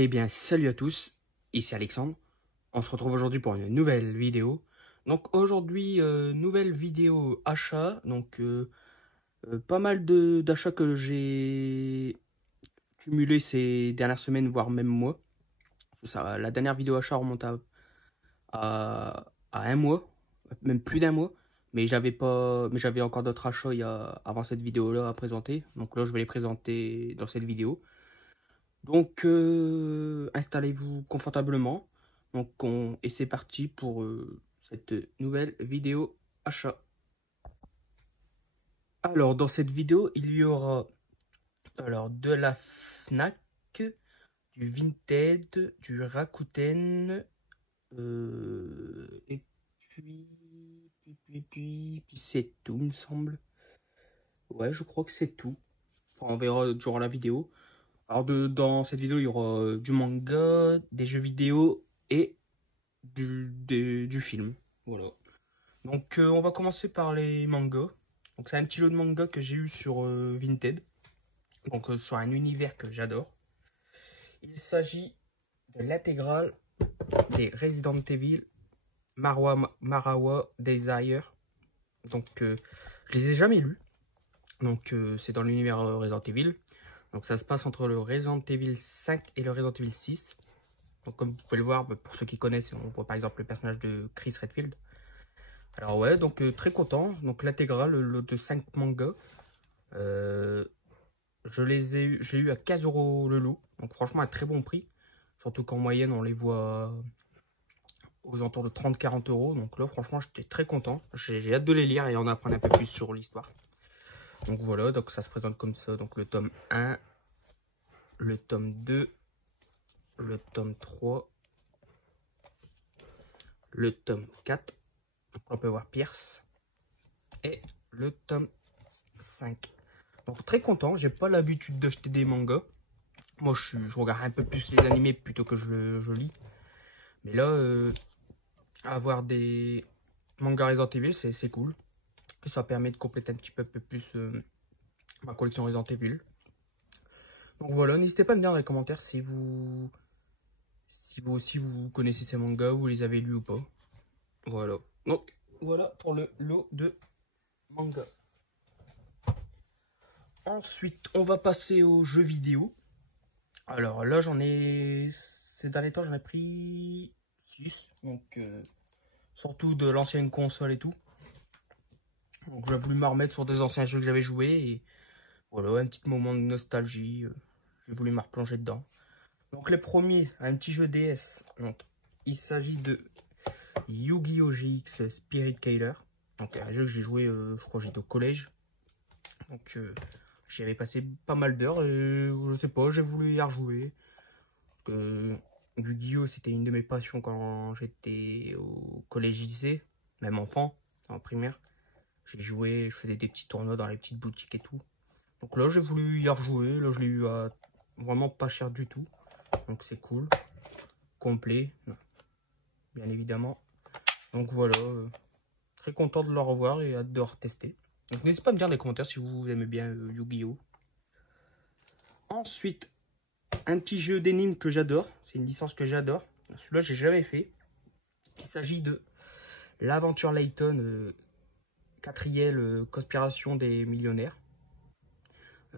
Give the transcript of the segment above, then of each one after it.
Eh bien, salut à tous, ici Alexandre. On se retrouve aujourd'hui pour une nouvelle vidéo. Donc aujourd'hui, nouvelle vidéo achat. Donc pas mal d'achats que j'ai cumulés ces dernières semaines, voire même mois. La dernière vidéo achat remonte à un mois, même plus d'un mois. Mais j'avais encore d'autres achats avant cette vidéo-là à présenter. Donc là, je vais les présenter dans cette vidéo. Donc, installez-vous confortablement. Et c'est parti pour cette nouvelle vidéo achat. Alors, dans cette vidéo, il y aura de la Fnac, du Vinted, du Rakuten, et puis c'est tout, il me semble. Ouais, je crois que c'est tout. Enfin, on verra durant la vidéo. Alors dans cette vidéo, il y aura du manga, des jeux vidéo et du film. Voilà. Donc on va commencer par les mangas. Donc c'est un petit lot de manga que j'ai eu sur Vinted. Donc sur un univers que j'adore. Il s'agit de l'intégrale des Resident Evil Marawa Desire. Donc je les ai jamais lus. Donc c'est dans l'univers Resident Evil. Donc ça se passe entre le Resident Evil 5 et le Resident Evil 6. Donc comme vous pouvez le voir, pour ceux qui connaissent, on voit par exemple le personnage de Chris Redfield. Alors ouais, donc très content. Donc l'intégrale, le lot de 5 mangas. Je l'ai eu à 15 € le lot. Donc franchement un très bon prix. Surtout qu'en moyenne on les voit aux alentours de 30-40 €. Donc là franchement j'étais très content. J'ai hâte de les lire et en apprendre un peu plus sur l'histoire. Donc voilà, donc ça se présente comme ça. Donc le tome 1, le tome 2, le tome 3, le tome 4, donc on peut voir Pierce, et le tome 5. Donc très content, j'ai pas l'habitude d'acheter des mangas. Moi je regarde un peu plus les animés plutôt que je lis. Mais là, avoir des mangas Resident Evil, c'est cool. Et ça permet de compléter un petit peu plus ma collection Resident Evil. Donc voilà, n'hésitez pas à me dire dans les commentaires si vous aussi vous connaissez ces mangas, vous les avez lus ou pas. Voilà. Donc voilà pour le lot de manga. Ensuite, on va passer aux jeux vidéo. Alors là, ces derniers temps, j'en ai pris 6. Donc surtout de l'ancienne console et tout. Donc j'ai voulu me remettre sur des anciens jeux que j'avais joués. Et voilà, un petit moment de nostalgie. J'ai voulu me replonger dedans. Donc les premiers, un petit jeu DS. Donc il s'agit de Yu-Gi-Oh! GX Spirit Kailer. Donc un jeu que j'ai joué, je crois que j'étais au collège. Donc j'y avais passé pas mal d'heures et je sais pas, j'ai voulu y rejouer. Yu-Gi-Oh! C'était une de mes passions quand j'étais au collège-lycée, même enfant, en primaire. J'ai joué, je faisais des petits tournois dans les petites boutiques et tout. Donc là j'ai voulu y rejouer, là je l'ai eu à vraiment pas cher du tout. Donc c'est cool, complet, bien évidemment. Donc voilà, très content de le revoir et hâte de retester. Donc n'hésitez pas à me dire dans les commentaires si vous aimez bien Yu-Gi-Oh! Ensuite, un petit jeu d'énigmes que j'adore. C'est une licence que j'adore. Celui-là, j'ai jamais fait. Il s'agit de l'aventure Layton, 4e conspiration des millionnaires.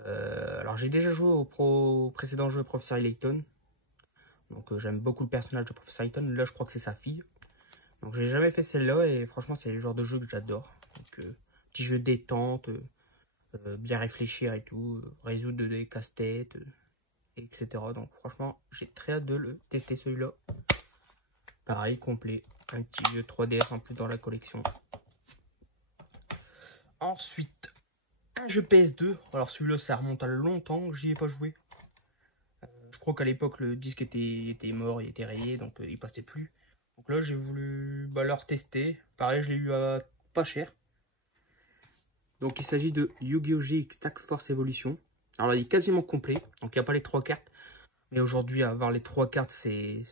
Alors j'ai déjà joué au précédent jeu Professeur Layton. Donc j'aime beaucoup le personnage de Professeur Layton. Là, je crois que c'est sa fille. Donc j'ai jamais fait celle-là et franchement, c'est le genre de jeu que j'adore. Donc petit jeu détente, bien réfléchir et tout, résoudre des casse-têtes, etc. Donc franchement, j'ai très hâte de le tester celui-là. Pareil, complet. Un petit jeu 3DS en plus dans la collection. Ensuite, un jeu PS2. Alors celui-là, ça remonte à longtemps que j'y ai pas joué. Je crois qu'à l'époque, le disque était mort, il était rayé, donc il passait plus. Donc là, j'ai voulu le retester. Pareil, je l'ai eu à pas cher. Donc il s'agit de Yu-Gi-Oh! GX Tag Force Evolution. Alors là, il est quasiment complet. Donc il n'y a pas les 3 cartes. Mais aujourd'hui, avoir les 3 cartes, c'est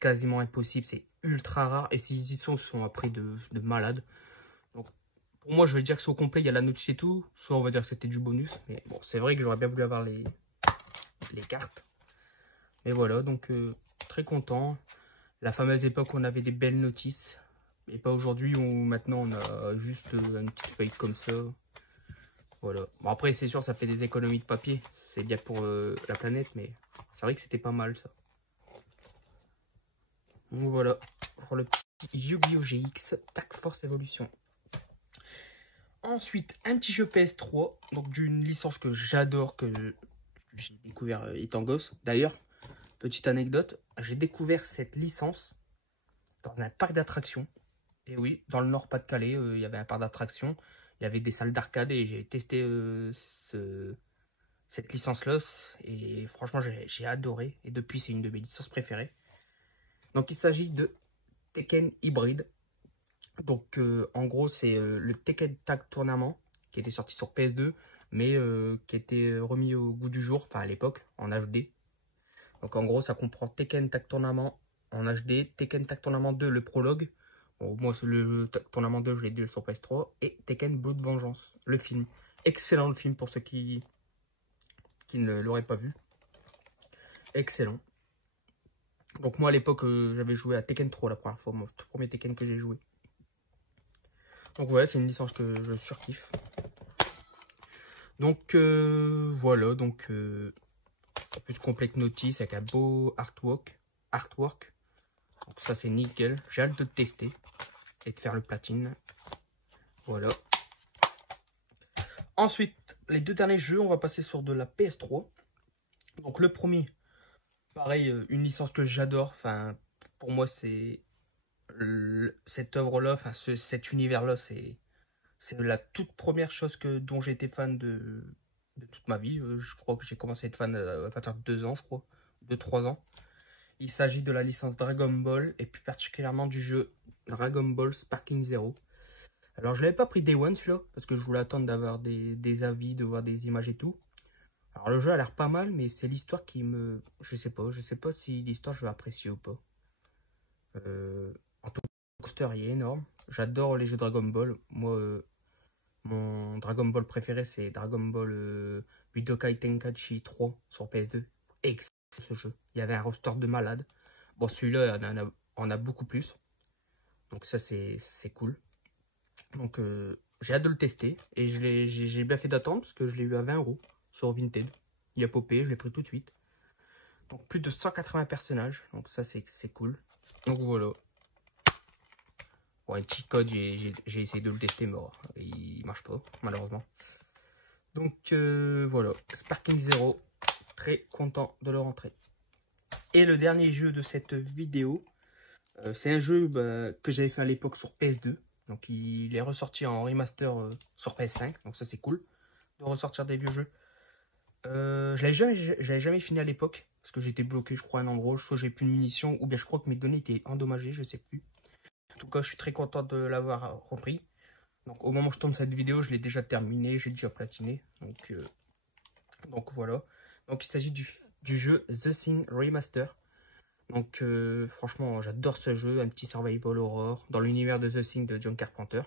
quasiment impossible. C'est ultra rare. Et ces éditions sont à prix de malade. Donc pour moi, je vais dire que c'est au complet, il y a la note et tout. Soit on va dire que c'était du bonus. Mais bon, c'est vrai que j'aurais bien voulu avoir les cartes. Mais voilà, donc très content. La fameuse époque où on avait des belles notices. Et pas aujourd'hui où maintenant on a juste une petite feuille comme ça. Voilà. Bon après c'est sûr ça fait des économies de papier. C'est bien pour la planète mais c'est vrai que c'était pas mal ça. Donc voilà. Pour le petit Yu-Gi-Oh! GX Tag Force Evolution. Ensuite un petit jeu PS3. Donc d'une licence que j'adore, que j'ai découvert étant gosse. D'ailleurs, petite anecdote, j'ai découvert cette licence dans un parc d'attractions. Et oui, dans le Nord-Pas-de-Calais, il y avait un parc d'attractions, il y avait des salles d'arcade et j'ai testé cette licence-là. Et franchement, j'ai adoré. Et depuis, c'est une de mes licences préférées. Donc, il s'agit de Tekken Hybrid. Donc, en gros, c'est le Tekken Tag Tournament qui était sorti sur PS2, mais qui était remis au goût du jour, enfin à l'époque, en HD. Donc, en gros, ça comprend Tekken Tag Tournament en HD, Tekken Tag Tournament 2, le prologue. Bon, moi, le Tournament 2, je l'ai dit sur PS3. Et Tekken Blood Vengeance, le film. Excellent le film pour ceux qui ne l'auraient pas vu. Excellent. Donc moi, à l'époque, j'avais joué à Tekken 3 la première fois. Mon tout premier Tekken que j'ai joué. Donc ouais, c'est une licence que je surkiffe. Donc voilà, donc plus complète notice avec un beau artwork. Donc ça, c'est nickel. J'ai hâte de le tester et de faire le platine. Voilà. Ensuite, les deux derniers jeux, on va passer sur de la PS3. Donc le premier, pareil, une licence que j'adore. Enfin, pour moi, c'est cette œuvre-là, enfin cet univers-là, c'est la toute première chose dont j'ai été fan de toute ma vie. Je crois que j'ai commencé à être fan à partir de 2 ans, je crois, 2-3 ans. Il s'agit de la licence Dragon Ball et plus particulièrement du jeu Dragon Ball Sparking Zero. Alors je l'avais pas pris Day One celui-là, parce que je voulais attendre d'avoir des avis, de voir des images et tout. Alors le jeu a l'air pas mal, mais c'est l'histoire qui me... Je sais pas si l'histoire je vais apprécier ou pas. En tout cas, le coaster il est énorme. J'adore les jeux Dragon Ball. Moi, mon Dragon Ball préféré c'est Dragon Ball Budokai Tenkaichi 3 sur PS2. Excellent ce jeu. Il y avait un roster de malade. Bon celui-là on a beaucoup plus. Donc ça c'est cool. Donc j'ai hâte de le tester et j'ai bien fait d'attendre parce que je l'ai eu à 20 € sur Vinted. Il a popé, je l'ai pris tout de suite. Donc plus de 180 personnages, donc ça c'est cool. Donc voilà. Bon, un petit code, j'ai essayé de le tester, mais il marche pas malheureusement. Donc voilà, Sparking Zero, très content de le rentrer. Et le dernier jeu de cette vidéo, c'est un jeu que j'avais fait à l'époque sur PS2. Donc il est ressorti en remaster sur PS5. Donc ça c'est cool de ressortir des vieux jeux. Je l'avais jamais fini à l'époque. Parce que j'étais bloqué je crois à un endroit. Soit j'ai plus de munitions. Ou bien je crois que mes données étaient endommagées. Je sais plus. En tout cas je suis très content de l'avoir repris. Donc au moment où je tourne cette vidéo je l'ai déjà terminé. J'ai déjà platiné. Donc voilà. Donc il s'agit du jeu The Thing Remaster. Donc franchement j'adore ce jeu, un petit survival horror dans l'univers de The Thing de John Carpenter.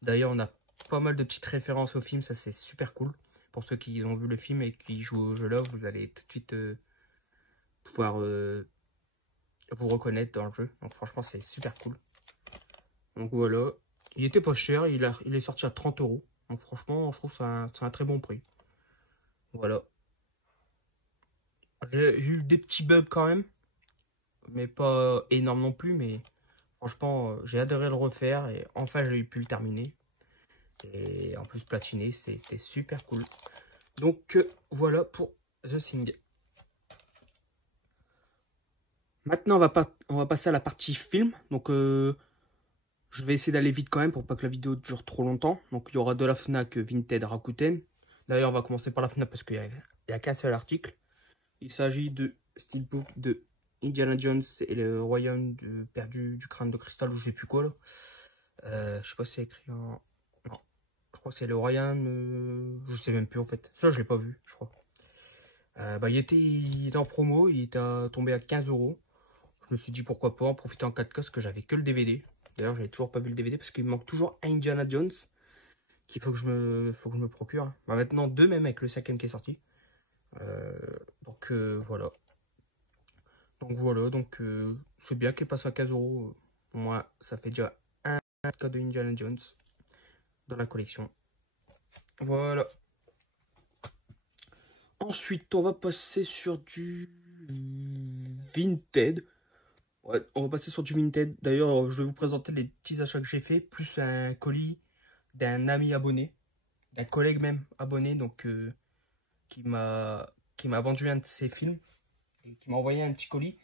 D'ailleurs on a pas mal de petites références au film, ça c'est super cool. Pour ceux qui ont vu le film et qui jouent au jeu là, vous allez tout de suite pouvoir vous reconnaître dans le jeu. Donc franchement c'est super cool. Donc voilà, il était pas cher, il est sorti à 30 €. Donc franchement je trouve que c'est un très bon prix. Voilà. J'ai eu des petits bugs quand même. Mais pas énorme non plus, mais franchement j'ai adoré le refaire et enfin j'ai pu le terminer et en plus platiner, c'était super cool. Donc voilà pour The Thing. Maintenant on va passer à la partie film. Donc je vais essayer d'aller vite quand même pour pas que la vidéo dure trop longtemps. Donc il y aura de la FNAC Vinted Rakuten. D'ailleurs on va commencer par la FNAC parce qu'il n'y a qu'un seul article. Il s'agit de Steelbook de Indiana Jones et le royaume perdu du crâne de cristal ou je sais plus quoi là. Je sais pas si c'est écrit en... Non, je crois que c'est le royaume... je sais même plus en fait. Ça je l'ai pas vu, je crois. Il était en promo, il était tombé à 15 €. Je me suis dit pourquoi pas en profiter en 4K parce que j'avais que le DVD. D'ailleurs j'avais toujours pas vu le DVD parce qu'il me manque toujours un Indiana Jones qu'il faut que je me procure. Maintenant deux même avec le 5e qui est sorti. Donc voilà. Donc voilà, donc c'est bien qu'elle passe à 15 €. Pour moi, ça fait déjà un cadeau de Indiana Jones dans la collection. Voilà. Ensuite, on va passer sur du Vinted. Ouais, on va passer sur du Vinted. D'ailleurs, je vais vous présenter les petits achats que j'ai fait, plus un colis d'un ami abonné, d'un collègue même abonné, donc qui m'a vendu un de ses films et qui m'a envoyé un petit colis.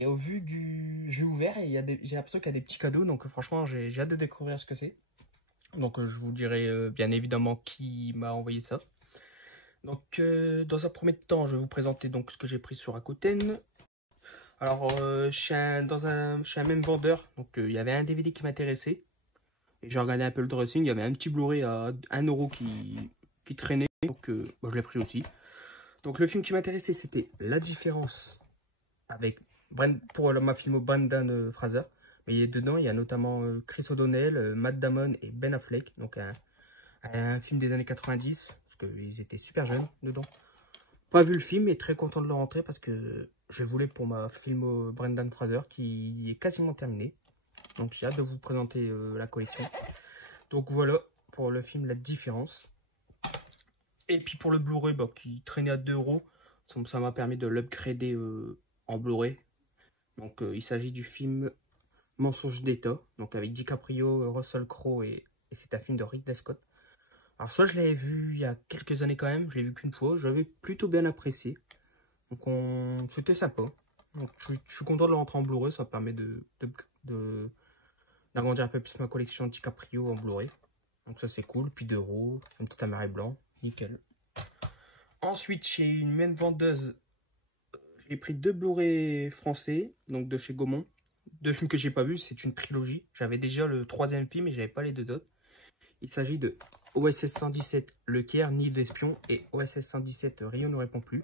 Et au vu du, j'ai ouvert et j'ai l'impression qu'il y a des petits cadeaux, donc franchement, j'ai hâte de découvrir ce que c'est. Donc je vous dirai bien évidemment qui m'a envoyé ça. Donc dans un premier temps, je vais vous présenter donc ce que j'ai pris sur Rakuten. Alors chez un même vendeur, donc il y avait un DVD qui m'intéressait. Et j'ai regardé un peu le dressing, il y avait un petit Blu-ray à 1 € qui traînait, donc je l'ai pris aussi. Donc le film qui m'intéressait, c'était La Différence avec pour ma filmo Brendan Fraser. Mais dedans, il y a notamment Chris O'Donnell, Matt Damon et Ben Affleck. Donc un film des années 90, parce qu'ils étaient super jeunes dedans. Pas vu le film, mais très content de le rentrer parce que je voulais pour ma filmo Brendan Fraser qui est quasiment terminée. Donc j'ai hâte de vous présenter la collection. Donc voilà pour le film La Différence. Et puis pour le Blu-ray qui traînait à 2 €, ça m'a permis de l'upgrader en Blu-ray. Donc il s'agit du film Mensonge d'État, donc avec DiCaprio, Russell Crowe et c'est un film de Ridley Scott. Alors soit je l'avais vu il y a quelques années quand même, je l'ai vu qu'une fois, j'avais plutôt bien apprécié. Donc c'était sympa. Donc je suis content de le rentrer en Blu-ray, ça permet d'agrandir un peu plus ma collection de DiCaprio en Blu-ray. Donc ça c'est cool, puis 2 €, un petit amarré blanc, nickel. Ensuite chez une même vendeuse, j'ai pris 2 Blu-ray français, donc de chez Gaumont. 2 films que j'ai pas vus, c'est une trilogie. J'avais déjà le 3e film et j'avais pas les 2 autres. Il s'agit de OSS 117 Le Caire, Nid d'espion et OSS 117 Rio ne répond plus.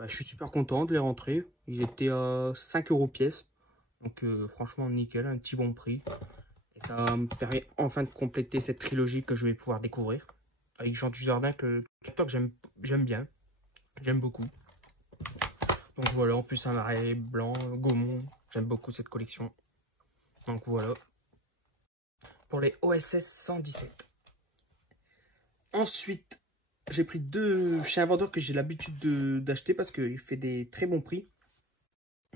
Je suis super content de les rentrer. Ils étaient à 5 € pièce. Donc franchement nickel, un petit bon prix. Et ça me permet enfin de compléter cette trilogie que je vais pouvoir découvrir. Avec Jean Dujardin, acteur que j'aime bien. J'aime beaucoup. Donc voilà, en plus un arrêt blanc, Gaumont. J'aime beaucoup cette collection. Donc voilà. Pour les OSS 117. Ensuite, j'ai pris 2 chez un vendeur que j'ai l'habitude d'acheter parce qu'il fait des très bons prix.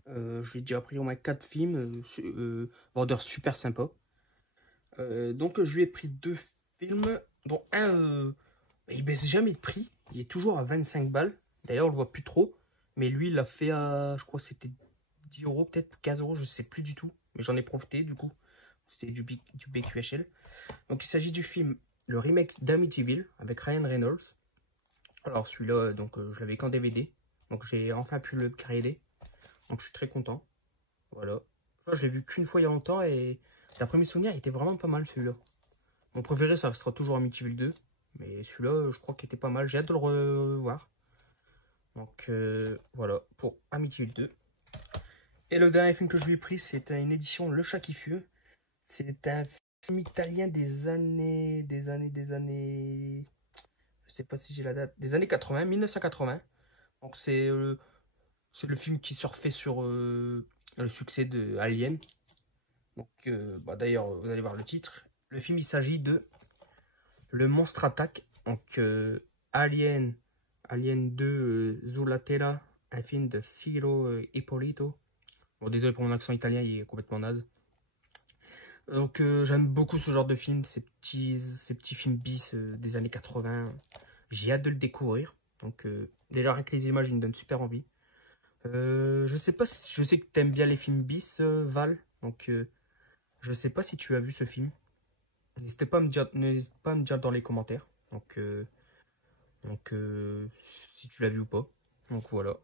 J'ai déjà pris au moins 4 films. Vendeur super sympa. Donc je lui ai pris 2 films, dont un, il baisse jamais de prix. Il est toujours à 25 balles. D'ailleurs, on le voit plus trop. Mais lui, il l'a fait à, je crois que c'était 10 €, peut-être 15 €, je sais plus du tout. Mais j'en ai profité du coup. C'était du BQHL. Donc il s'agit du film, le remake d'Amityville avec Ryan Reynolds. Alors celui-là, donc je l'avais qu'en DVD. Donc j'ai enfin pu le upgrader. Donc je suis très content. Voilà. Je l'ai vu qu'une fois il y a longtemps et d'après mes souvenirs, il était vraiment pas mal celui-là. Mon préféré, ça restera toujours Amityville 2. Mais celui-là, je crois qu'il était pas mal. J'ai hâte de le revoir. Donc voilà pour Amityville 2. Et le dernier film que je lui ai pris, c'est une édition Le Chat qui fume. C'est un film italien des années... Je sais pas si j'ai la date. Des années 80, 1980. Donc c'est le film qui surfait sur le succès de Alien. Donc d'ailleurs, vous allez voir le titre. Le film, il s'agit de Le Monstre Attaque. Donc Alien 2 Zulatella, un film de Ciro Ippolito. Bon, désolé pour mon accent italien, il est complètement naze. Donc j'aime beaucoup ce genre de film, ces petits films bis des années 80. J'ai hâte de le découvrir. Donc déjà avec les images, ils me donnent super envie. Je sais pas si, je sais que tu aimes bien les films bis, Val. Donc je sais pas si tu as vu ce film. N'hésite pas à me dire dans les commentaires. Donc si tu l'as vu ou pas. Donc voilà.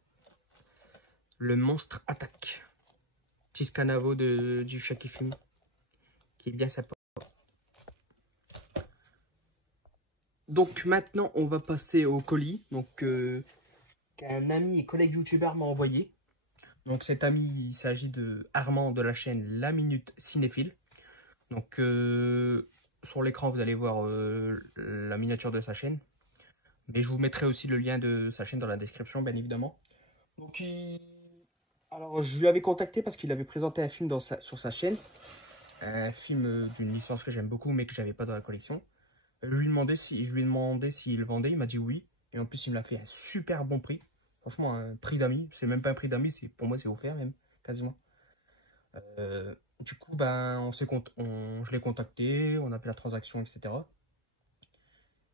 Le Monstre Attaque. Petit scanavo du Chat qui fume. Qui est bien sympa. Donc maintenant on va passer au colis. Donc qu'un ami et collègue youtubeur m'a envoyé. Donc cet ami, il s'agit de Armand de la chaîne La Minute Cinéphile. Donc sur l'écran vous allez voir la miniature de sa chaîne. Mais je vous mettrai aussi le lien de sa chaîne dans la description bien évidemment. Donc Alors, je lui avais contacté parce qu'il avait présenté un film sur sa chaîne. Un film d'une licence que j'aime beaucoup, mais que j'avais pas dans la collection. Je lui ai demandé s'il vendait, il m'a dit oui. Et en plus, il me l'a fait à un super bon prix. Franchement, un prix d'amis. C'est même pas un prix d'amis, pour moi, c'est offert même, quasiment. Du coup, ben, je l'ai contacté, on a fait la transaction, etc.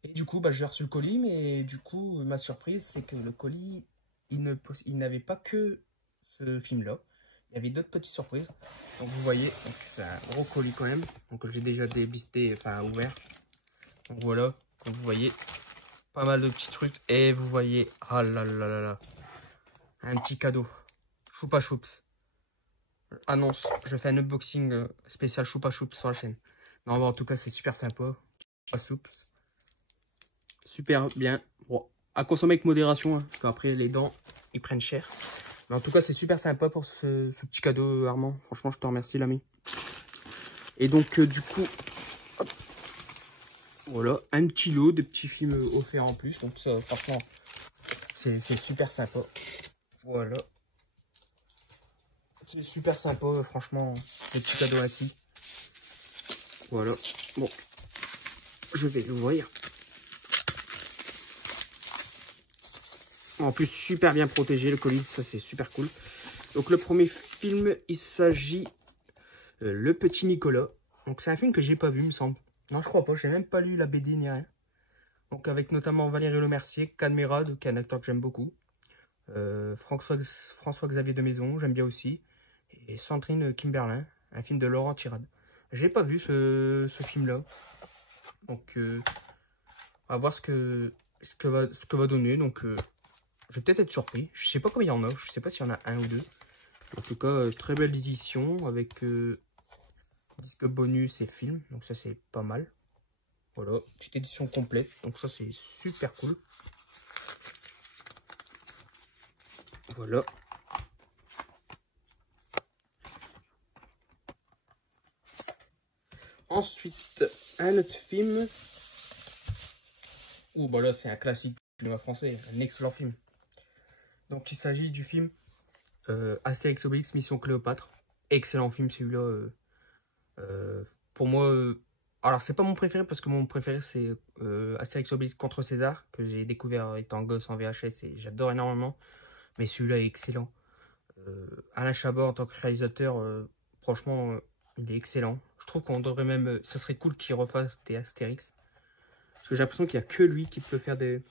Et du coup, bah, j'ai reçu le colis, mais du coup, ma surprise, c'est que le colis, il n'avait pas que ce film-là. Il y avait d'autres petites surprises. Donc vous voyez, c'est un gros colis quand même. Donc j'ai déjà déblisté, enfin ouvert. Donc voilà, comme vous voyez, pas mal de petits trucs. Et vous voyez, ah là là là là, un petit cadeau. Choupa Choups. Annonce, je fais un unboxing spécial Choupa Choups sur la chaîne. Non, bah, en tout cas, c'est super sympa. Choupa Choups. Super bien. Bon, à consommer avec modération, hein, parce qu'après les dents, ils prennent cher. Mais en tout cas, c'est super sympa pour ce petit cadeau, Armand. Franchement, je te remercie, l'ami. Et donc, du coup, hop, voilà, un petit lot de petits films offerts en plus. Donc ça, franchement, c'est super sympa. Voilà. C'est super sympa, franchement, les petits cadeaux ainsi. Voilà. Bon, je vais l'ouvrir. En plus, super bien protégé le colis, ça c'est super cool. Donc le premier film, il s'agit Le Petit Nicolas. Donc c'est un film que j'ai pas vu, me semble. Non, je crois pas, j'ai même pas lu la BD ni rien. Donc avec notamment Valérie Lemercier, Cadmerade, qui est un acteur que j'aime beaucoup. François-Xavier de Maison, j'aime bien aussi. Et Sandrine Kimberlin, un film de Laurent Tirade. J'ai pas vu ce film-là. Donc on va voir ce que va donner. Donc je vais peut-être être surpris. Je sais pas combien il y en a. Je sais pas s'il y en a un ou deux. En tout cas, très belle édition avec disque bonus et film. Donc ça, c'est pas mal. Voilà, petite édition complète. Donc ça, c'est super cool. Voilà. Ensuite, un autre film. Oh, bah là, c'est un classique du cinéma français. Un excellent film. Donc il s'agit du film Astérix Obélix Mission Cléopâtre. Excellent film celui-là. Pour moi, alors c'est pas mon préféré parce que mon préféré c'est Astérix Obélix contre César que j'ai découvert étant gosse en VHS et j'adore énormément. Mais celui-là est excellent. Alain Chabat en tant que réalisateur, franchement, il est excellent. Je trouve qu'on devrait même, ça serait cool qu'il refasse des Astérix parce que j'ai l'impression qu'il n'y a que lui qui peut faire de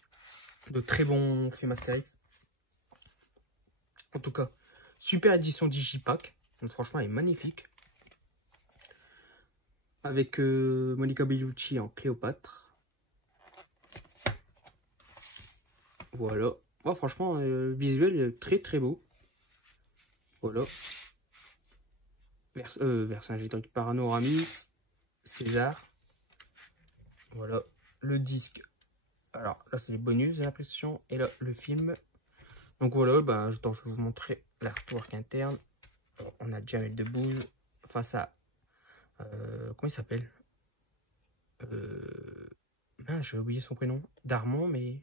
très bons films Astérix. En tout cas, super édition Digipack. Donc franchement, elle est magnifique. Avec Monica Bellucci en Cléopâtre. Voilà. Oh, franchement, visuel très très beau. Voilà. Vercingétorix Panoramique. César. Voilà. Le disque. Alors là, c'est les bonus, j'ai l'impression. Et là, le film. Donc voilà, bah, je vais vous montrer l'artwork interne. On a Jamel Debbouze face à... comment il s'appelle j'ai oublié son prénom. Darmon, mais...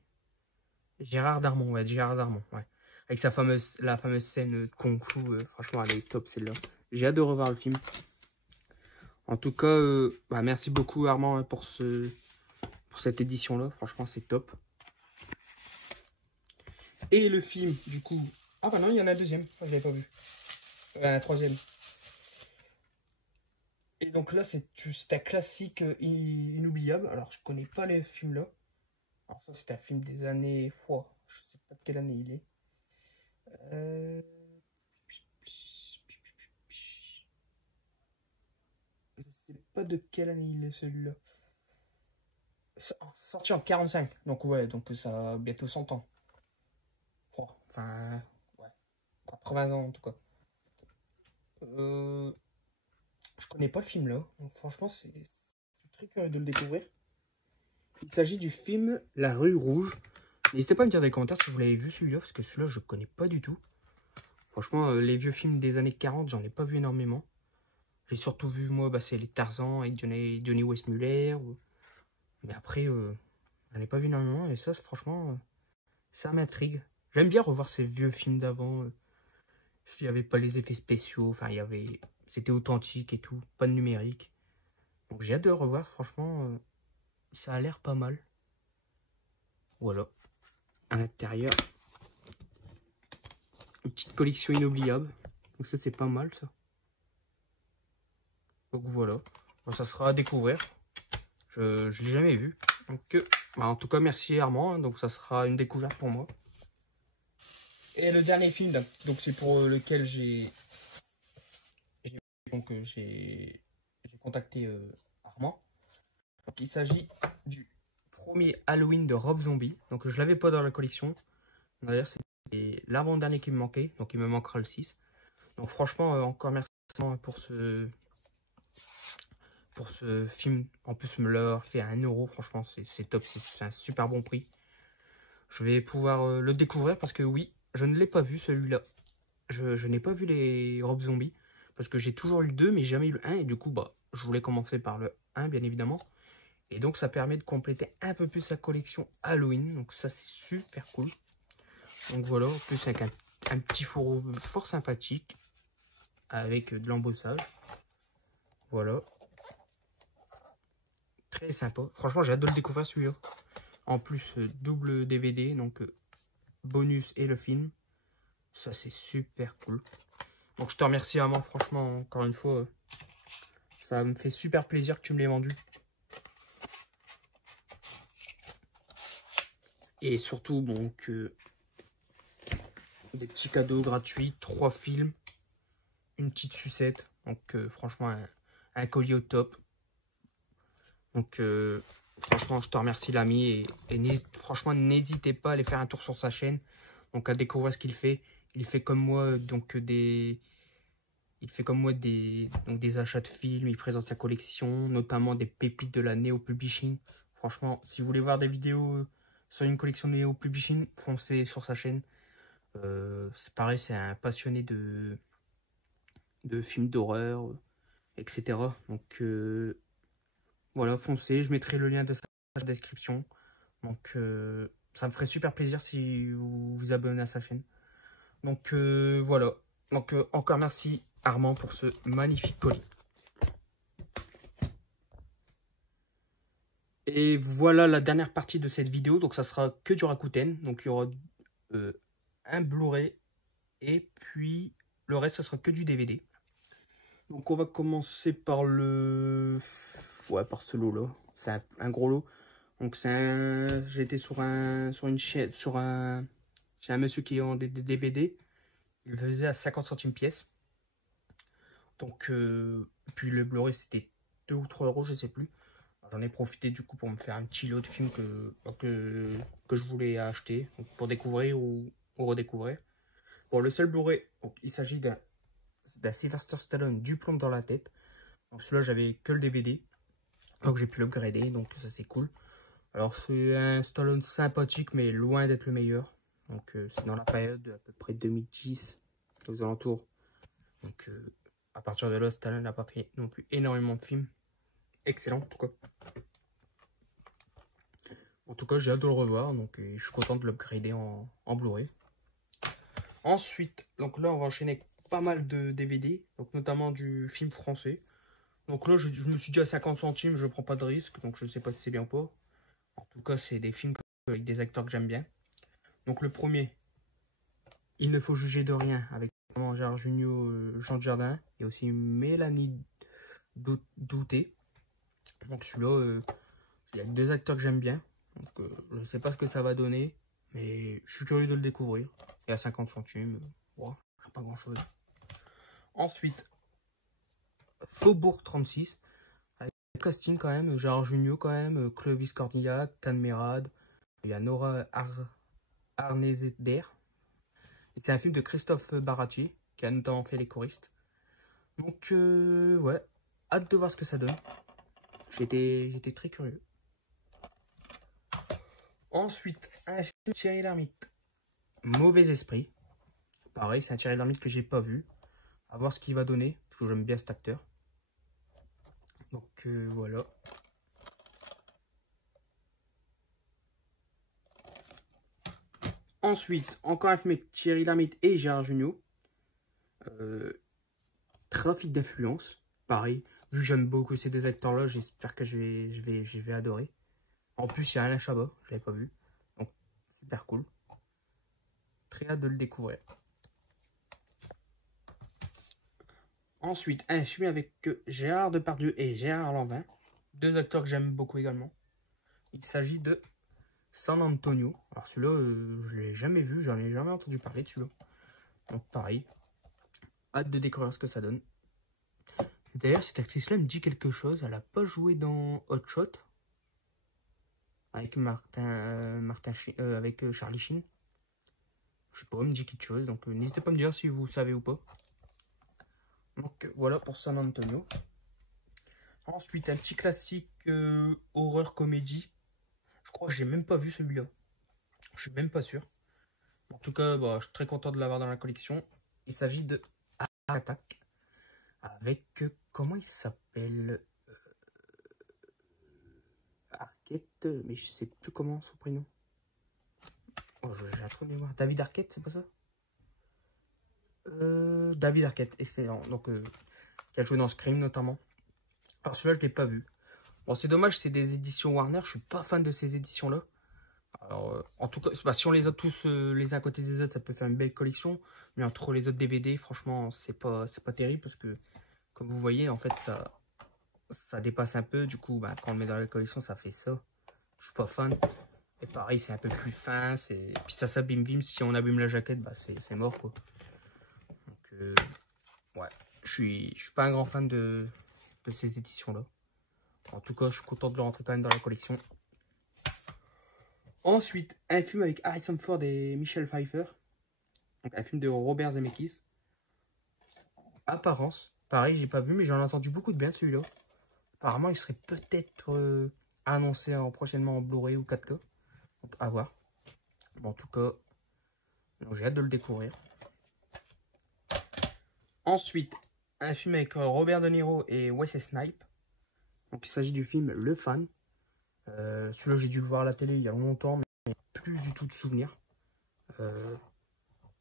Gérard Darmon, ouais, Gérard Darmon, ouais. Avec la fameuse scène de Kung Fu, franchement, elle est top celle-là. J'ai hâte de revoir le film. En tout cas, bah, merci beaucoup Armand hein, pour cette édition-là. Franchement, c'est top. Et le film, du coup... Ah bah non, il y en a un deuxième, je l'avais pas vu. Un troisième. Et donc là, c'est un classique inoubliable. Alors, je connais pas les films là. Alors ça, c'est un film des années... je sais pas de quelle année il est. Je sais pas de quelle année il est celui-là. Sorti en 45. Donc ouais, donc ça a bientôt 100 ans. Enfin, ouais. 80 ans en tout cas. Je connais pas le film là. Donc franchement, c'est très curieux de le découvrir. Il s'agit du film La Rue Rouge. N'hésitez pas à me dire dans les commentaires si vous l'avez vu celui-là, parce que celui-là, je connais pas du tout. Franchement, les vieux films des années 40, j'en ai pas vu énormément. J'ai surtout vu, moi, bah, c'est les Tarzan avec Johnny Weissmuller. Mais après, j'en ai pas vu énormément. Et ça, franchement, ça m'intrigue. J'aime bien revoir ces vieux films d'avant. Il n'y avait pas les effets spéciaux, enfin c'était authentique et tout, pas de numérique. Donc j'ai hâte de le revoir, franchement, ça a l'air pas mal. Voilà, à l'intérieur, une petite collection inoubliable. Donc ça c'est pas mal ça. Donc voilà, bon, ça sera à découvrir. Je ne l'ai jamais vu. Donc, bah, en tout cas merci Armand, hein, donc ça sera une découverte pour moi. Et le dernier film, donc c'est pour lequel j'ai contacté Armand. Donc il s'agit du premier Halloween de Rob Zombie. Donc je l'avais pas dans la collection. D'ailleurs c'est l'avant-dernier qui me manquait. Donc il me manquera le 6. Donc franchement encore merci pour ce film. En plus me l'a fait à 1 €. Franchement c'est top. C'est un super bon prix. Je vais pouvoir le découvrir parce que oui, je ne l'ai pas vu celui-là. Je n'ai pas vu les Rob Zombie. Parce que j'ai toujours eu le 2 mais jamais eu le 1. Et du coup bah je voulais commencer par le 1 bien évidemment. Et donc ça permet de compléter un peu plus la collection Halloween. Donc ça c'est super cool. Donc voilà, en plus avec un petit fourreau fort sympathique. Avec de l'embossage. Voilà. Très sympa. Franchement j'ai hâte de le découvrir celui-là. En plus double DVD. Donc bonus et le film. Ça c'est super cool. Donc je te remercie vraiment franchement encore une fois. Ça me fait super plaisir que tu me l'aies vendu. Et surtout, bon, que des petits cadeaux gratuits, 3 films, une petite sucette. Donc, franchement, un collier au top. Donc, franchement, je te remercie, l'ami. Et franchement, n'hésitez pas à aller faire un tour sur sa chaîne. Donc, à découvrir ce qu'il fait. Il fait comme moi, donc, des achats de films. Il présente sa collection, notamment des pépites de la Neo Publishing. Franchement, si vous voulez voir des vidéos sur une collection de Neo Publishing, foncez sur sa chaîne. C'est pareil, c'est un passionné de films d'horreur, etc. Donc voilà, foncez. Je mettrai le lien de sa description. Donc ça me ferait super plaisir si vous vous abonnez à sa chaîne. Donc voilà. Donc encore merci Armand pour ce magnifique colis. Et voilà la dernière partie de cette vidéo. Donc ça sera que du Rakuten. Donc il y aura un Blu-ray et puis le reste ça sera que du DVD. Donc on va commencer par par ce lot là. C'est un gros lot. Donc j'étais sur une chaîne, chez un monsieur qui vend des DVD. Il faisait à 50 centimes pièce. Donc puis le Blu-ray c'était 2 ou 3 €, je sais plus. J'en ai profité du coup pour me faire un petit lot de films que je voulais acheter, donc pour découvrir ou redécouvrir. Bon, le seul Blu-ray, il s'agit d'un Sylvester Stallone, du plomb dans la tête. Donc celui-là, j'avais que le DVD. Donc j'ai pu l'upgrader, donc ça c'est cool. Alors c'est un Stallone sympathique, mais loin d'être le meilleur. Donc c'est dans la période de à peu près 2010, aux alentours. Donc à partir de là, Stallone n'a pas fait non plus énormément de films. Excellent en tout cas. En tout cas, j'ai hâte de le revoir, donc je suis content de l'upgrader en Blu-ray. Ensuite, donc là, on va enchaîner avec pas mal de DVD, donc notamment du film français. Donc là, je me suis dit à 50 centimes, je prends pas de risque, donc je sais pas si c'est bien ou pas. En tout cas, c'est des films avec des acteurs que j'aime bien. Donc le premier, Il ne faut juger de rien, avec Gérard Jugnot, Jean Dujardin, et aussi Mélanie Douté. Donc celui-là, il y a 2 acteurs que j'aime bien. Donc je ne sais pas ce que ça va donner, mais je suis curieux de le découvrir. Et à 50 centimes, pas grand chose. Ensuite, Faubourg 36, avec le casting quand même, Gérard Jugnot quand même, Clovis Cornillac, Can Merad, il y a Nora Arnezeder. C'est un film de Christophe Baracci, qui a notamment fait Les Choristes. Donc ouais, hâte de voir ce que ça donne. J'étais très curieux. Ensuite, un film de Thierry Lhermitte, Mauvais Esprit. Pareil, c'est un Thierry Lhermitte que j'ai pas vu. À voir ce qu'il va donner, parce que j'aime bien cet acteur. Donc voilà. Ensuite, encore un film avec Thierry Lhermitte et Gérard Jugnot. Trafic d'influence, pareil. Vu que j'aime beaucoup ces deux acteurs-là, j'espère que je vais adorer. En plus, il y a Alain Chabat, je l'avais pas vu. Donc, super cool. Très hâte de le découvrir. Ensuite, un film avec Gérard Depardieu et Gérard Lanvin. Deux acteurs que j'aime beaucoup également. Il s'agit de San Antonio. Alors celui-là, je l'ai jamais vu, j'en ai jamais entendu parler de celui-là. Donc pareil, hâte de découvrir ce que ça donne. D'ailleurs, cette actrice-là me dit quelque chose. Elle n'a pas joué dans Hot Shot avec avec Charlie Sheen. Je sais pas, elle me dit quelque chose. Donc n'hésitez pas à me dire si vous savez ou pas. Donc voilà pour San Antonio. Ensuite, un petit classique horreur comédie. Je crois que j'ai même pas vu celui-là. Je suis même pas sûr. En tout cas, bah, je suis très content de l'avoir dans la collection. Il s'agit de Attack. Avec, comment il s'appelle, Arquette, mais je sais plus comment son prénom. Oh, j'ai un trou de mémoire. David Arquette, c'est pas ça? David Arquette, excellent. Donc, qui a joué dans Scream notamment. Alors celui-là, je l'ai pas vu. Bon, c'est dommage, c'est des éditions Warner. Je suis pas fan de ces éditions-là. Alors, en tout cas, bah, si on les a tous les uns à côté des autres, ça peut faire une belle collection. Mais entre les autres DVD, franchement, c'est pas terrible parce que, comme vous voyez, en fait, ça dépasse un peu. Du coup, bah, quand on le met dans la collection, ça fait ça. Je suis pas fan. Et pareil, c'est un peu plus fin. Puis ça s'abîme vite. Si on abîme la jaquette, bah, c'est mort, quoi. Donc, ouais, je suis pas un grand fan de ces éditions-là. En tout cas, je suis content de le rentrer quand même dans la collection. Ensuite, un film avec Harrison Ford et Michelle Pfeiffer. Donc, un film de Robert Zemeckis. Apparence. Pareil, j'ai pas vu, mais j'en ai entendu beaucoup de bien celui-là. Apparemment, il serait peut-être annoncé prochainement en Blu-ray ou 4K. Donc, à voir. Bon, en tout cas, j'ai hâte de le découvrir. Ensuite, un film avec Robert De Niro et Wesley Snipes. Donc, il s'agit du film Le Fan. Celui-là, j'ai dû le voir à la télé il y a longtemps, mais plus du tout de souvenirs.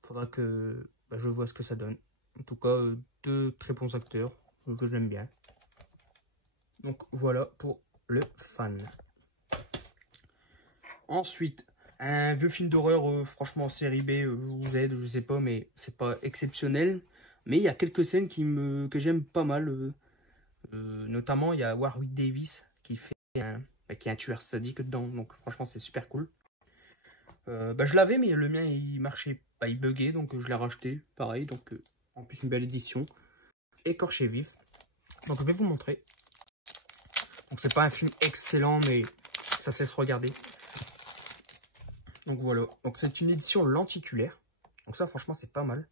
Faudra que je vois ce que ça donne. En tout cas, deux très bons acteurs que j'aime bien. Donc voilà pour Le Fan. Ensuite, un vieux film d'horreur, franchement série B ou Z, je sais pas, mais c'est pas exceptionnel. Mais il y a quelques scènes que j'aime pas mal. Notamment, il y a Warwick Davis qui est un tueur sadique dedans. Donc franchement, c'est super cool. Je l'avais, mais le mien, il marchait pas, il buguait, donc je l'ai racheté. Pareil, donc en plus une belle édition. Écorché vif. Donc je vais vous montrer. Donc c'est pas un film excellent, mais ça sait se regarder. Donc voilà. Donc c'est une édition lenticulaire. Donc ça, franchement, c'est pas mal.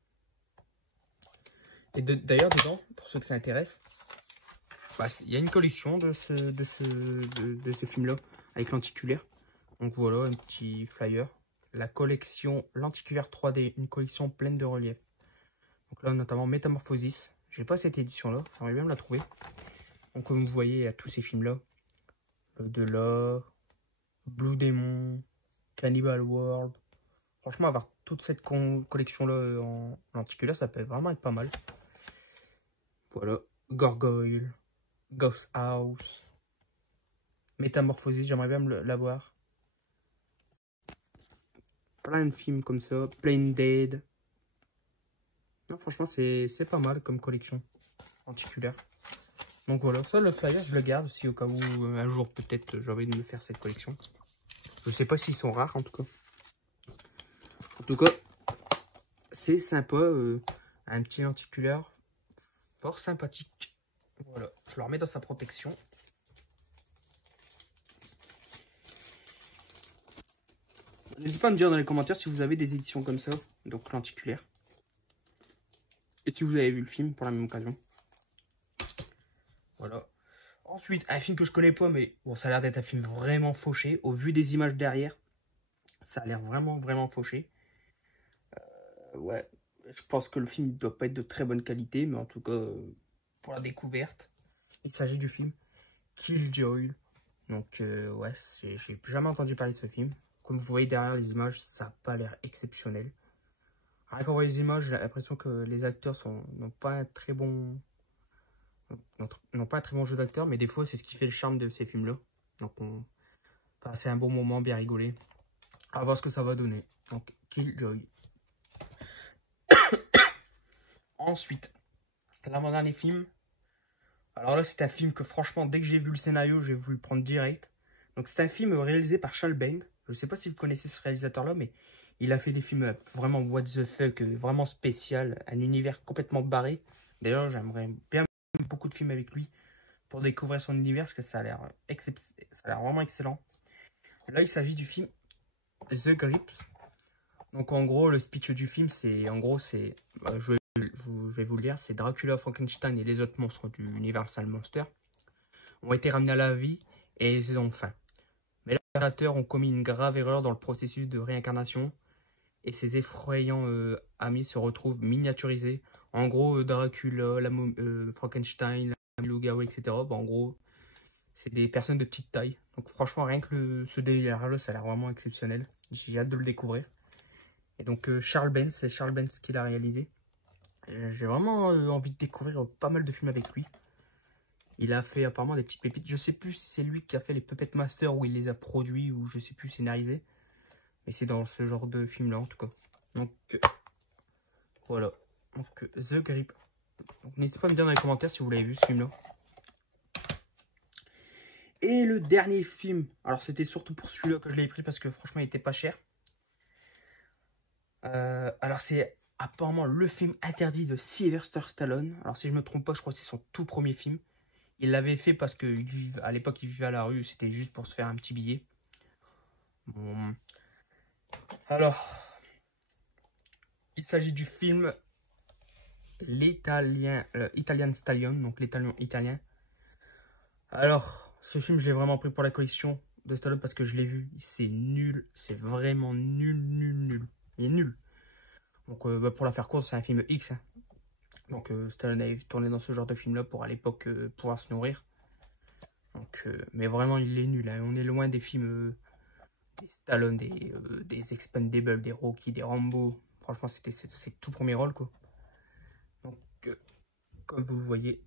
Et d'ailleurs, dedans, pour ceux que ça intéresse, bah, il y a une collection de ce film-là avec lenticulaire. Donc voilà, un petit flyer. La collection lenticulaire 3D, une collection pleine de reliefs. Donc là, notamment Métamorphosis. J'ai pas cette édition-là, j'aimerais bien me la trouver. Donc comme vous voyez, il y a tous ces films-là. De là, Blue Demon, Cannibal World. Franchement, avoir toute cette collection-là en lenticulaire, ça peut vraiment être pas mal. Voilà, Gargoyle, Ghost House, Métamorphosis, j'aimerais bien l'avoir. Plein de films comme ça, Plain Dead. Non, franchement, c'est pas mal comme collection lenticulaire. Donc voilà, ça, le flyer, je le garde si au cas où un jour peut-être j'ai envie de me faire cette collection. Je sais pas s'ils sont rares en tout cas. En tout cas, c'est sympa. Un petit lenticulaire fort sympathique. Voilà, je le remets dans sa protection. N'hésitez pas à me dire dans les commentaires si vous avez des éditions comme ça, donc lenticulaires. Et si vous avez vu le film pour la même occasion. Voilà. Ensuite, un film que je connais pas, mais bon, ça a l'air d'être un film vraiment fauché. Au vu des images derrière, ça a l'air vraiment fauché. Ouais, je pense que le film ne doit pas être de très bonne qualité, mais en tout cas, pour la découverte, il s'agit du film Killjoy. Donc, ouais, j'ai jamais entendu parler de ce film. Comme vous voyez derrière les images, ça n'a pas l'air exceptionnel. Rien qu'en voyant les images, j'ai l'impression que les acteurs n'ont pas un très bon... n'ont pas un très bon jeu d'acteur, mais des fois, c'est ce qui fait le charme de ces films-là. Donc, enfin, c'est un bon moment, bien rigolé. À voir ce que ça va donner. Donc, Killjoy. Ensuite, l'avant-dernier film. Alors là, c'est un film que franchement, dès que j'ai vu le scénario, j'ai voulu le prendre direct. Donc, c'est un film réalisé par Charles Band. Je ne sais pas si vous connaissez ce réalisateur-là, mais il a fait des films vraiment what the fuck, vraiment spécial, un univers complètement barré. D'ailleurs, j'aimerais bien beaucoup de films avec lui pour découvrir son univers, parce que ça a l'air vraiment excellent. Là, il s'agit du film The Grips. Donc, en gros, le speech du film, c'est... En gros, c'est... je vais vous le lire. C'est Dracula, Frankenstein et les autres monstres du Universal Monster ont été ramenés à la vie et ils ont faim. Mais les créateurs ont commis une grave erreur dans le processus de réincarnation et ces effrayants amis se retrouvent miniaturisés. En gros, Dracula, Frankenstein, la loup-garou, etc. Bah, en gros, c'est des personnes de petite taille. Donc franchement, rien que ce délire-là, ça a l'air vraiment exceptionnel. J'ai hâte de le découvrir. Et donc Charles Benz, c'est Charles Benz qui l'a réalisé. J'ai vraiment envie de découvrir pas mal de films avec lui. Il a fait apparemment des petites pépites. Je sais plus si c'est lui qui a fait les Puppet Master ou il les a produits ou je sais plus scénarisés. Mais c'est dans ce genre de film là en tout cas. Donc voilà. Donc The Grip. N'hésitez pas à me dire dans les commentaires si vous l'avez vu ce film là. Et le dernier film. Alors c'était surtout pour celui-là que je l'ai pris parce que franchement il était pas cher. Alors c'est apparemment le film interdit de Sylvester Stallone. Alors si je me trompe pas, je crois que c'est son tout premier film. Il l'avait fait parce qu'à l'époque, il vivait à la rue. C'était juste pour se faire un petit billet. Bon. Alors, il s'agit du film Italian Stallion. Donc, l'Italien italien. Alors, ce film, j'ai vraiment pris pour la collection de Stallone parce que je l'ai vu. C'est nul. C'est vraiment nul. Il est nul. Donc, pour la faire courte, c'est un film X. Hein. Donc, Stallone avait tourné dans ce genre de film-là pour, à l'époque, pouvoir se nourrir. Donc, mais vraiment, il est nul. Hein. On est loin des films des Stallone, des Expendables, des Rocky, des Rambo. Franchement, c'était ses tout premiers rôles, quoi. Donc, comme vous le voyez,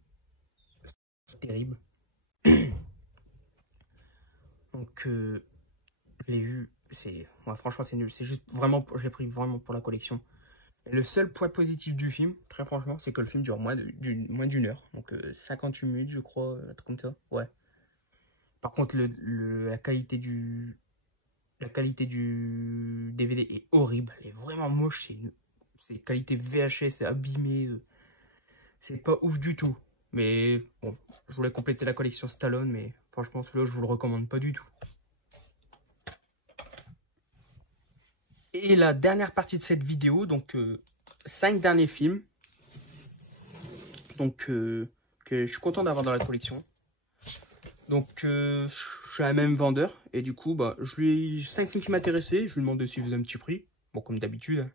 c'est terrible. Donc, je l'ai vu. Ouais, franchement, c'est nul. C'est juste vraiment, je l'ai pris vraiment pour la collection. Et le seul point positif du film, très franchement, c'est que le film dure moins d'une heure. Donc 58 minutes, je crois, un truc comme ça. Ouais. Par contre, la qualité du DVD est horrible. Elle est vraiment moche. C'est qualité VHS, c'est abîmé. C'est pas ouf du tout. Mais bon, je voulais compléter la collection Stallone, mais franchement, celui-là, je vous le recommande pas du tout. Et la dernière partie de cette vidéo, donc 5 derniers films. Donc, que je suis content d'avoir dans la collection. Donc, je suis un même vendeur. Et du coup, bah, je lui ai 5 films qui m'intéressaient. Je lui ai demandé s'il faisait un petit prix. Bon, comme d'habitude. Hein.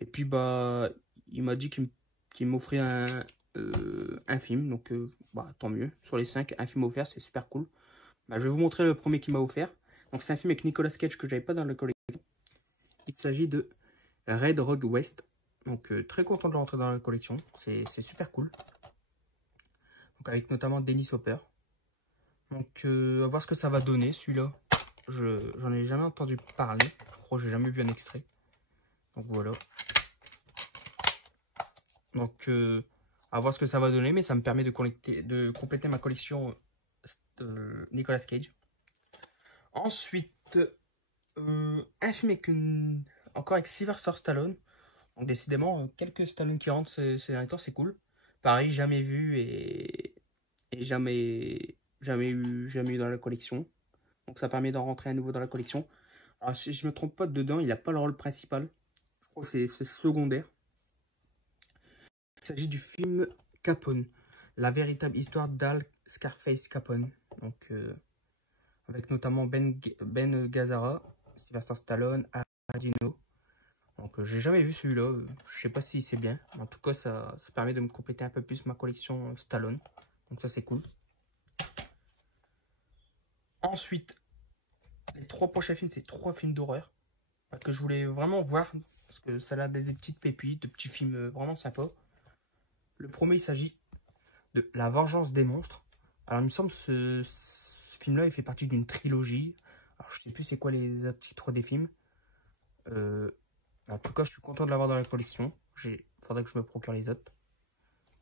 Et puis, bah, il m'a dit qu'il m'offrait un film. Donc, bah, tant mieux. Sur les 5, un film offert, c'est super cool. Bah, je vais vous montrer le premier qu'il m'a offert. Donc, c'est un film avec Nicolas Cage que j'avais pas dans la collection. Il s'agit de Red Road West. Donc, très content de le rentrer dans la collection. C'est super cool. Donc, avec notamment Dennis Hopper. Donc, à voir ce que ça va donner, celui-là. J'en ai jamais entendu parler. Je crois que j'ai jamais vu un extrait. Donc, voilà. Donc, à voir ce que ça va donner. Mais ça me permet de compléter ma collection de Nicolas Cage. Ensuite, un film encore avec Sylvester Stallone. Donc, décidément, quelques Stallone qui rentrent ces derniers temps, c'est cool. Pareil, jamais vu et jamais eu dans la collection. Donc ça permet d'en rentrer à nouveau dans la collection. Alors si je ne me trompe pas, dedans, il n'a pas le rôle principal. Je crois que c'est secondaire. Il s'agit du film Capone. La véritable histoire d'Al Scarface Capone. Donc avec notamment Ben Gazzara, Sylvester Stallone, Adino. Donc j'ai jamais vu celui-là. Je sais pas si c'est bien. En tout cas, ça permet de me compléter un peu plus ma collection Stallone. Donc ça c'est cool. Ensuite, les 3 prochains films, c'est 3 films d'horreur que je voulais vraiment voir parce que ça a l'air d'être des petites pépites, de petits films vraiment sympas. Le premier, il s'agit de La Vengeance des monstres. Alors, il me semble que ce film-là, il fait partie d'une trilogie. Alors, je sais plus c'est quoi les autres titres des films. En tout cas, je suis content de l'avoir dans la collection. Faudrait que je me procure les autres.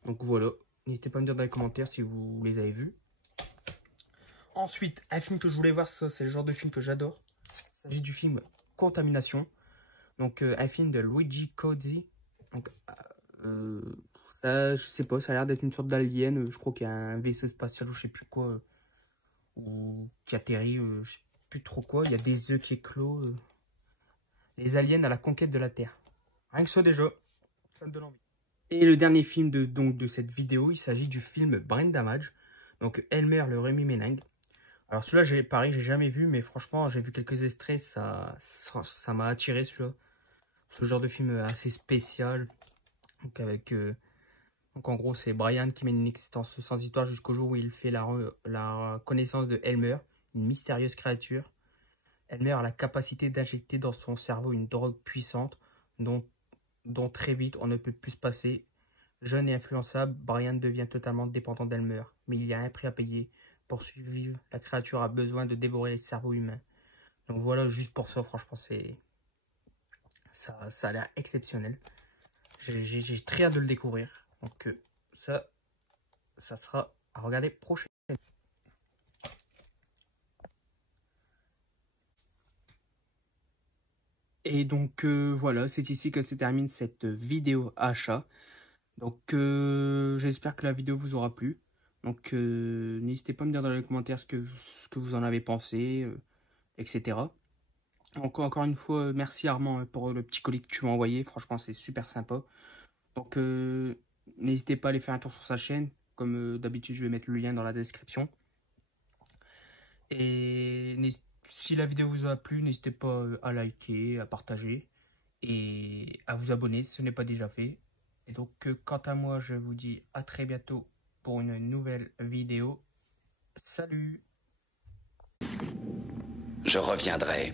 Donc voilà, n'hésitez pas à me dire dans les commentaires si vous les avez vus. Ensuite, un film que je voulais voir, ça c'est le genre de film que j'adore. Il s'agit du film Contamination. Donc un film de Luigi Cozzi. Donc ça, je sais pas, ça a l'air d'être une sorte d'alien. Je crois qu'il y a un vaisseau spatial ou je sais plus quoi. Ou qui atterrit, je sais plus trop quoi. Il y a des œufs qui éclosent. Les aliens à la conquête de la Terre. Rien que ça déjà, ça me donne envie. Et le dernier film de cette vidéo, il s'agit du film Brain Damage. Donc Elmer le Rémi Méningue. Alors celui-là, pareil, j'ai jamais vu, mais franchement, j'ai vu quelques extraits, ça m'a attiré celui-là. Ce genre de film assez spécial. Donc donc en gros, c'est Brian qui mène une existence sans histoire jusqu'au jour où il fait la connaissance de Elmer, une mystérieuse créature. Elmer a la capacité d'injecter dans son cerveau une drogue puissante dont très vite on ne peut plus se passer. Jeune et influençable, Brian devient totalement dépendant d'Elmer, mais il y a un prix à payer. Pour survivre, la créature a besoin de dévorer les cerveaux humains. Donc voilà, juste pour ça, franchement, ça a l'air exceptionnel. J'ai très hâte de le découvrir. Donc ça sera à regarder prochainement. Et donc voilà, c'est ici que se termine cette vidéo achat. Donc j'espère que la vidéo vous aura plu. Donc n'hésitez pas à me dire dans les commentaires ce que vous en avez pensé, etc. Encore une fois, merci Armand pour le petit colis que tu m'as envoyé. Franchement, c'est super sympa. Donc n'hésitez pas à aller faire un tour sur sa chaîne. Comme d'habitude, je vais mettre le lien dans la description. Et si la vidéo vous a plu, n'hésitez pas à liker, à partager et à vous abonner si ce n'est pas déjà fait. Et donc, quant à moi, je vous dis à très bientôt pour une nouvelle vidéo. Salut! Je reviendrai.